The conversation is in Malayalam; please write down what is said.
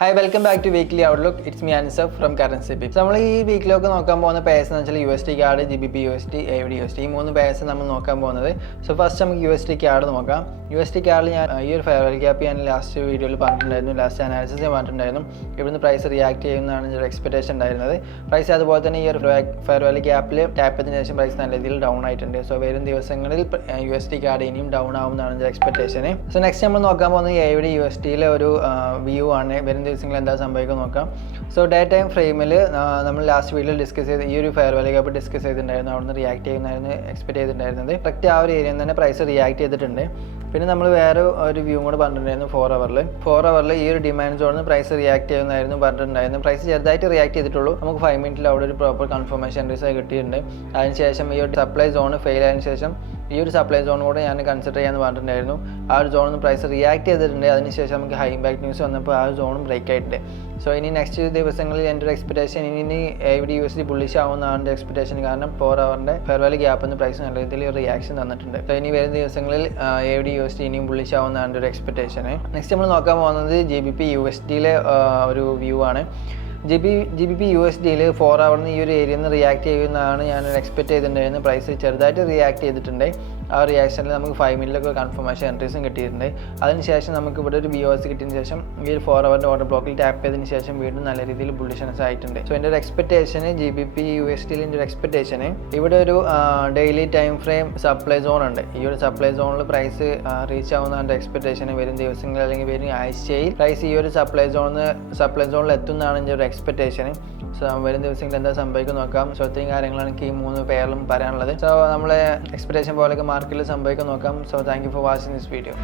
Hi welcome back two weekly outlook. It's me Ansaf from currency ബിപ്പ്. നമ്മൾ ഈ വീക്കിലൊക്കെ നോക്കാൻ പോകുന്ന പേഴ്സ് എന്ന് വെച്ചാൽ USD card, GBP USD, AUD USD ഈ മൂന്ന് പേഴ്സ് നമ്മൾ നോക്കാൻ പോകുന്നത്. സോ ഫസ്റ്റ് നമുക്ക് USD കാർഡ് നോക്കാം. USD കാർഡിൽ ഞാൻ ഈ ഒരു ഫെയർ വാല്യൂ ഗ്യാപ്പ് ഞാൻ ലാസ്റ്റ് വീഡിയോയിൽ പറഞ്ഞിട്ടുണ്ടായിരുന്നു, ലാസ്റ്റ് അനാലിസിസ് ഞാൻ പറഞ്ഞിട്ടുണ്ടായിരുന്നു. ഇവിടുന്ന് പ്രൈസ് റിയാക്ട് ചെയ്യുന്നതാണ് ഒരു എക്സ്പെക്ടേഷൻ ഉണ്ടായിരുന്നത്. പ്രൈസ് അതുപോലെ തന്നെ ഈ ഒരു ഫെയർ വാല്യൂ ഗ്യാപ്പിൽ ടാപ്പ് ചെയ്തതിന് ശേഷം പ്രൈസ് നല്ല രീതിയിൽ ഡൗൺ ആയിട്ടുണ്ട്. സോ വരും ദിവസങ്ങളിൽ USD കാർഡ് ഇനിയും ഡൗൺ ആവുന്നതാണ് ഒരു എക്സ്പെക്ടേഷൻ. സോ നെക്സ്റ്റ് നമ്മൾ നോക്കാൻ പോകുന്നത് AUD USDയിലെ ഒരു വ്യൂ ആണ്. വരും ദിവസങ്ങളിൽ എന്താ സംഭവിക്കുക നോക്കാം. സോ ഡേ ടൈം ഫ്രെയിമിൽ നമ്മൾ ലാസ്റ്റ് വീഡിയോയിൽ ഡിസ്കസ് ചെയ്ത് ഈ ഒരു ഫെയർ വാല്യൂ ഗ്യാപ്പ് ഡിസ്കസ് ചെയ്തിട്ടുണ്ടായിരുന്നു. അവിടെ നിന്ന് റിയാക്ട് ചെയ്യുന്നതായിരുന്നു എക്സ്പെക്ട് ചെയ്തിട്ടുണ്ടായിരുന്നത്. കറക്റ്റ് ആ ഒരു ഏരിയയിൽ തന്നെ പ്രൈസ് റിയാക്ട് ചെയ്തിട്ടുണ്ട്. പിന്നെ നമ്മൾ വേറെ ഒരു വ്യൂ കൂടെ പറഞ്ഞിട്ടുണ്ടായിരുന്നു 4 ഹവറിൽ ഈ ഒരു ഡിമാൻഡ് സോണിൽ പ്രൈസ് റിയാക്ട് ചെയ്യുന്നതായിരുന്നു പറഞ്ഞിട്ടുണ്ടായിരുന്നു. പ്രൈസ് ചെറുതായിട്ട് റിയാക്ട് ചെയ്തിട്ടുള്ളൂ. നമുക്ക് 5 മിനിറ്റിൽ അവിടെ ഒരു പ്രോപ്പർ കൺഫർമേഷൻ എൻട്രീസ് കിട്ടിയിട്ടുണ്ട്. അതിനുശേഷം ഈ ഒരു സപ്ലൈ സോൺ ഫെയിൽ ആയതിനു ശേഷം ഈ ഒരു സപ്ലൈ സോൺ കൂടെ ഞാൻ കൺസിഡർ ചെയ്യാമെന്ന് പറഞ്ഞിട്ടുണ്ടായിരുന്നു. ആ ഒരു സോണിൽ നിന്ന് പ്രൈസ് റിയാക്ട് ചെയ്തിട്ടുണ്ട്. അതിനുശേഷം നമുക്ക് ഹൈ ഇമ്പാക്ട് ന്യൂസ് വന്നപ്പോൾ ആ ഒരു സോണും ബ്രേക്ക് ആയിട്ടുണ്ട്. സോ ഇനി നെക്സ്റ്റ് ദിവസങ്ങളിൽ എൻ്റെ ഒരു എക്സ്പെക്ടേഷൻ ഇനി AUD USD ബുള്ളിഷ് ആവുന്നതാണ് എൻ്റെ എക്സ്പെക്ടേഷൻ. കാരണം 4 ഹവറിൻ്റെ ഫെയർ വാല്യൂ ഗ്യാപ്പിൽ നിന്ന് പ്രൈസ് നല്ല രീതിയിൽ റിയാക്ഷൻ തന്നിട്ടുണ്ട്. സോ ഇനി വരുന്ന ദിവസങ്ങളിൽ AUD USD ഇനിയും ബുള്ളിഷ് ആവുന്നതാണ് എൻ്റെ ഒരു എക്സ്പെക്ടേഷൻ. നെക്സ്റ്റ് നമ്മൾ നോക്കാൻ പോകുന്നത് GBP USDയിലെ ഒരു വ്യൂ ആണ്. GBP USDയിൽ 4 ഹവറിന് ഈ ഒരു ഏരിയയിൽ നിന്ന് റിയാക്ട് ചെയ്യുന്നതാണ് ഞാൻ എക്സ്പെക്ട് ചെയ്തിട്ടുണ്ടായിരുന്നു. പ്രൈസ് ചെറുതായിട്ട് റിയാക്ട് ചെയ്തിട്ടുണ്ട്. ആ റിയാക്ഷനിൽ നമുക്ക് 5 മിനിറ്റിലൊക്കെ കൺഫർമേഷൻ എൻട്രീസും കിട്ടിയിട്ടുണ്ട്. അതിനുശേഷം നമുക്ക് ഇവിടെ ഒരു BOS കിട്ടിയതിന് ശേഷം ഈ ഒരു 4 ഹവറിൻ്റെ ഓർഡർ ബ്ലോക്കിൽ ടാപ്പ് ചെയ്തതിന് ശേഷം വീണ്ടും നല്ല രീതിയിൽ ബുള്ളിഷ്നെസ് ആയിട്ടുണ്ട്. സോ എൻ്റെ ഒരു എക്സ്പെക്ടേഷൻ GBP USDയിൽ എൻ്റെ ഒരു എക്സ്പെക്ടേഷൻ ഇവിടെ ഒരു daily time frame supply zone ഉണ്ട്. ഈ ഒരു സപ്ലൈ സോണിൽ പ്രൈസ് റീച്ച് ആവുന്ന എൻ്റെ എക്സ്പെക്ടേഷൻ. വരും ദിവസങ്ങളിൽ അല്ലെങ്കിൽ വരും ആഴ്ചയിൽ പ്രൈസ് ഈ ഒരു സപ്ലൈ സോണിൽ എത്തുന്നതാണ് എൻ്റെ ഒരു എക്സ്പെക്ടേഷൻ. സോ വരും ദിവസങ്ങളിൽ എന്താ സംഭവിക്കും നോക്കാം. സോ ഇത്രയും കാര്യങ്ങളാണ് എനിക്ക് ഈ 3 പേരിലും പറയാനുള്ളത്. സോ നമ്മളെ എക്സ്പെക്ടേഷൻ പോലെയൊക്കെ മാർക്കറ്റിൽ സംഭവിക്കാൻ നോക്കാം. So thank you for watching this video.